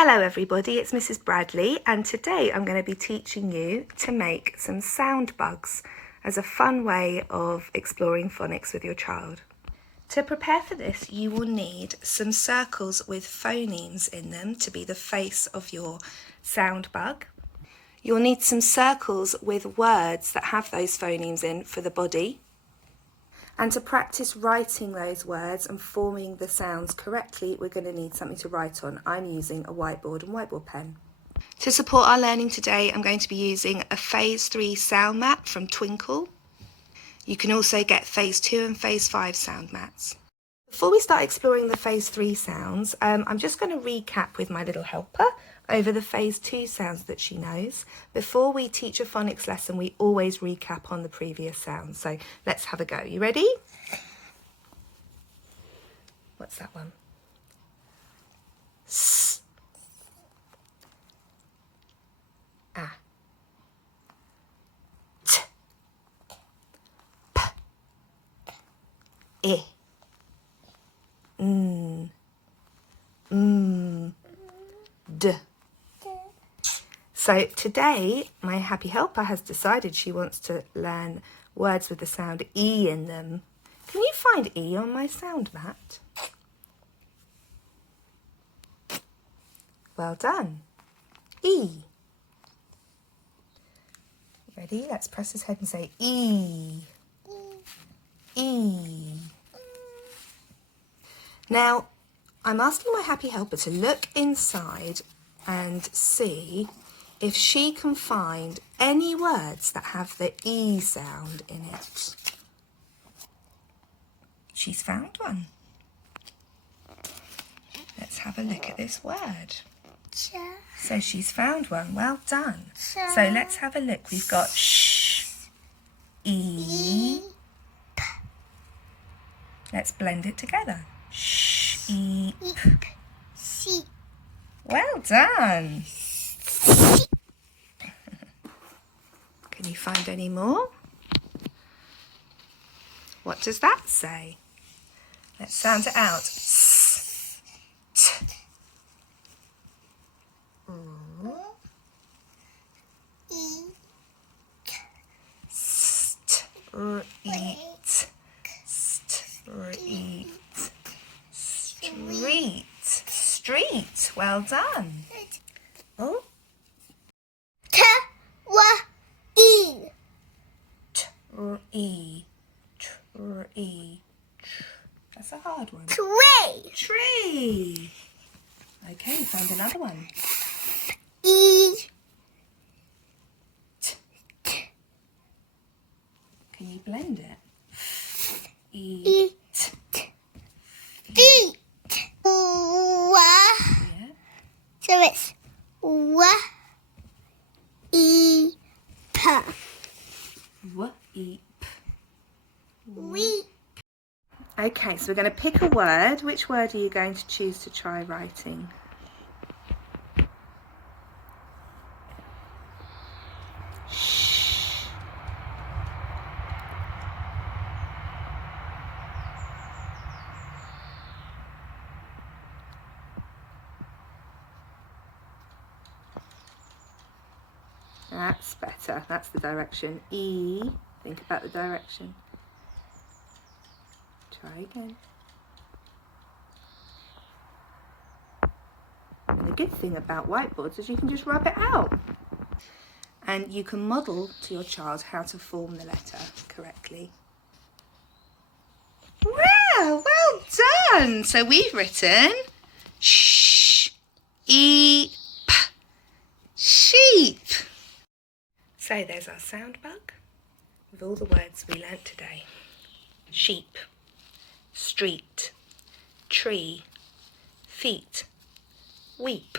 Hello everybody, it's Mrs. Bradley and today I'm going to be teaching you to make some sound bugs as a fun way of exploring phonics with your child. To prepare for this you will need some circles with phonemes in them to be the face of your sound bug. You'll need some circles with words that have those phonemes in for the body. And to practice writing those words and forming the sounds correctly, we're going to need something to write on. I'm using a whiteboard and whiteboard pen. To support our learning today, I'm going to be using a Phase 3 sound map from Twinkle. You can also get Phase 2 and Phase 5 sound mats. Before we start exploring the Phase 3 sounds, I'm just going to recap with my little helper over the Phase 2 sounds that she knows. Before we teach a phonics lesson, we always recap on the previous sounds. So let's have a go. You ready? What's that one? S. A. T. P. I. N. M. D. So today my happy helper has decided she wants to learn words with the sound E in them. Can you find E on my sound mat? Well done. E. Ready? Let's press his head and say E. E. Now, I'm asking my happy helper to look inside and see if she can find any words that have the E sound in it. She's found one. Let's have a look at this word. So she's found one. Well done. So let's have a look. We've got sh, E, p. Let's blend it together. Sh, E, p. Well done. Can you find any more? What does that say? Let's sound it out. S, t. Street, street, street, street. Well done. Oh. T-w-e. Tree, tree. That's a hard one. Tree. Tree. Okay, found another one. E. Can you blend it? Eat. Feet. Yeah. So it's w-e-p. W-e-p. Weep. Okay, so we're going to pick a word. Which word are you going to choose to try writing? Shh. That's better. That's the direction. E. Think about the direction. Try again. And the good thing about whiteboards is you can just rub it out. And you can model to your child how to form the letter correctly. Wow, well done. So we've written sh, e, p, sheep. So there's our sound bug with all the words we learnt today. Sheep, street, tree, feet, weep.